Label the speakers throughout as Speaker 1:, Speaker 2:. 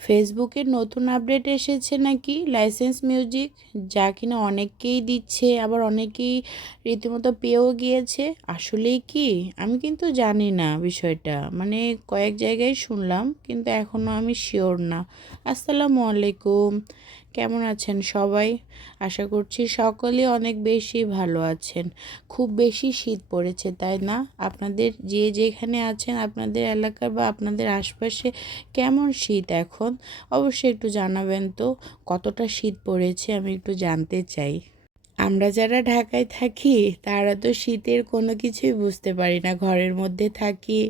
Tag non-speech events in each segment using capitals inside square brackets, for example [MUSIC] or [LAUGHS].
Speaker 1: ফেসবুকের নতুন আপডেট এসেছে নাকি? লাইসেন্স মিউজিক যা কিনা অনেককেই দিচ্ছে, আবার অনেকেই রীতিমতো পেয়েও গিয়েছে। আসলেই কি? আমি কিন্তু জানি না বিষয়টা। মানে কয়েক জায়গায় শুনলাম, কিন্তু এখনও আমি শিওর না। আসসালামু আলাইকুম। কেমন আছেন সবাই? আশা করছি সকলে অনেক বেশি ভালো আছেন। খুব বেশি শীত পড়েছে, তাই না? আপনাদের যে যেখানে আছেন, আপনাদের এলাকা বা আপনাদের আশপাশে কেমন শীত এখন? অবশ্যই একটু জানাবেন তো, কতটা শীত পড়েছে আমি একটু জানতে চাই। আমরা যারা ঢাকায় থাকি, তারা তো শীতের কোনো কিছুই বুঝতে পারি না। ঘরের মধ্যে থাকি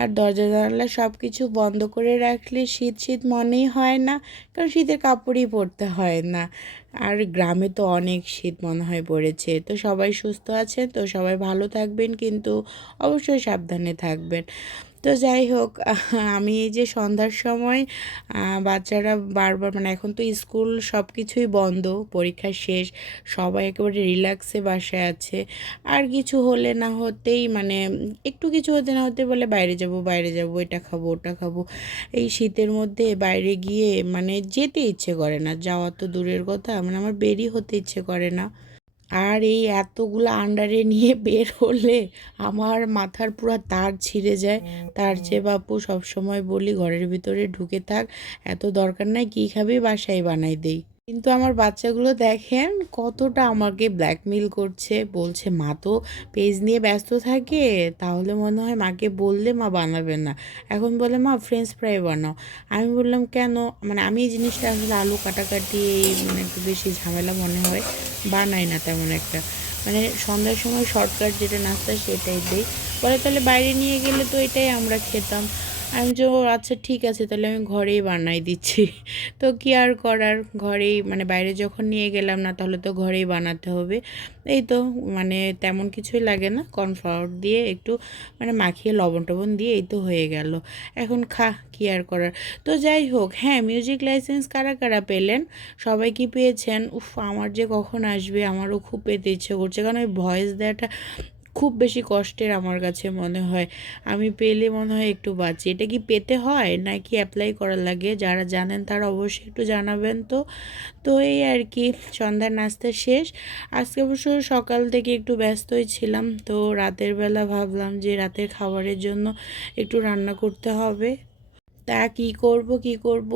Speaker 1: আর দরজা, জানালা সব কিছু বন্ধ করে রাখলে শীত শীত মনেই হয় না, কারণ শীতের কাপড়ই পরতে হয় না। আর গ্রামে তো অনেক শীত মনে হয় পড়েছে। তো সবাই সুস্থ আছে তো সবাই ভালো থাকবেন, কিন্তু অবশ্যই সাবধানে থাকবেন। তো যাই হোক আমি এই যে সন্ধ্যার সময় বাচ্চারা বারবার মানে এখন তো স্কুল সব কিছুই বন্ধ, পরীক্ষা শেষ, সবাই একেবারে রিল্যাক্সে বাসায় আছে। আর কিছু হলে না হতেই মানে একটু কিছু হতে না হতে বলে, বাইরে যাব বাইরে যাব, এটা খাব, ওটা খাব। এই শীতের মধ্যে বাইরে গিয়ে মানে যেতে ইচ্ছে করে না, যাওয়া তো দূরের কথা মানে আমার বেরি হতে ইচ্ছে করে না। আর এই এতগুলো আন্ডারে নিয়ে [LAUGHS] বের হলে আমার মাথার পুরো তার ছিঁড়ে যায়। তার চেয়ে বাপু সবসময় বলি ঘরের ভিতরে ঢুকে থাক এত দরকার নাই কী খাবি? বাসায় বানাই দেই। কিন্তু আমার বাচ্চাগুলো দেখেন কতটা আমাকে ব্ল্যাকমেল করছে, বলছে, মা তো পেজ নিয়ে ব্যস্ত থাকে, তাহলে মনে হয় মাকে বললে মা বানাবে না। এখন বলে, মা ফ্রেঞ্চ ফ্রাই বানাও। আমি বললাম, কেন? মানে আমি এই জিনিসটা আসলে আলু কাটাকাটি মানে একটু বেশি ঝামেলা মনে হয়, বানাই না তেমন একটা। মানে সন্ধ্যার সময় শর্টকাট যেটা নাস্তা সেটাই দিই। পরে তাহলে বাইরে নিয়ে গেলে তো এটাই আমরা খেতাম। আমি যে আচ্ছা ঠিক আছে, তাহলে আমি ঘরেই বানাই দিচ্ছি। [LAUGHS] তো কি আর করার? ঘরেই মানে বাইরে যখন নিয়ে গেলাম না, তাহলে তো ঘরেই বানাতে হবে। এই তো মানে তেমন কিছুই লাগে না। কর্নফ্লাওয়ার দিয়ে একটু মানে মাখিয়ে লবণ টবণ দিয়ে এই তো হয়ে গেল। এখন খা, কি আর করার? তো যাই হোক হ্যাঁ মিউজিক লাইসেন্স কারা কারা পেলেন? সবাই কি পেয়েছেন? উফ, আমার যে কখন আসবে, আমারও খুব পেতে ইচ্ছে করছে। কারণ ওই ভয়েস দেওয়াটা খুব বেশি কষ্টের আমার কাছে মনে হয়। আমি পেলে মনে হয় একটু বাঁচি। এটা কি পেতে হয় নাকি অ্যাপ্লাই করা লাগে? যারা জানেন তারা অবশ্যই একটু জানাবেন তো। তো এই আর কি, সন্ধ্যার নাস্তা শেষ। আজকে অবশ্য সকাল থেকে একটু ব্যস্তই ছিলাম, তো রাতের বেলা ভাবলাম যে রাতের খাবারের জন্য একটু রান্না করতে হবে। তা কি করব কি করব?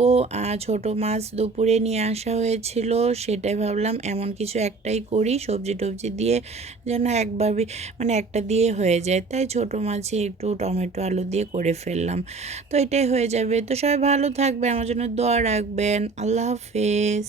Speaker 1: ছোট মাছ দুপুরে নিয়ে আসা হয়েছিল, সেটাই ভাবলাম এমন কিছু একটাই করি, সবজি টবজি দিয়ে যেন একবার মানে একটা দিয়ে হয়ে যায়। তাই ছোট মাছই একটু টমেটো, আলু দিয়ে করে ফেললাম। তো এটাই হয়ে যাবে। তো সবাই ভালো থাকবে আমার জন্য দোয়া রাখবেন। আল্লাহ হাফেজ।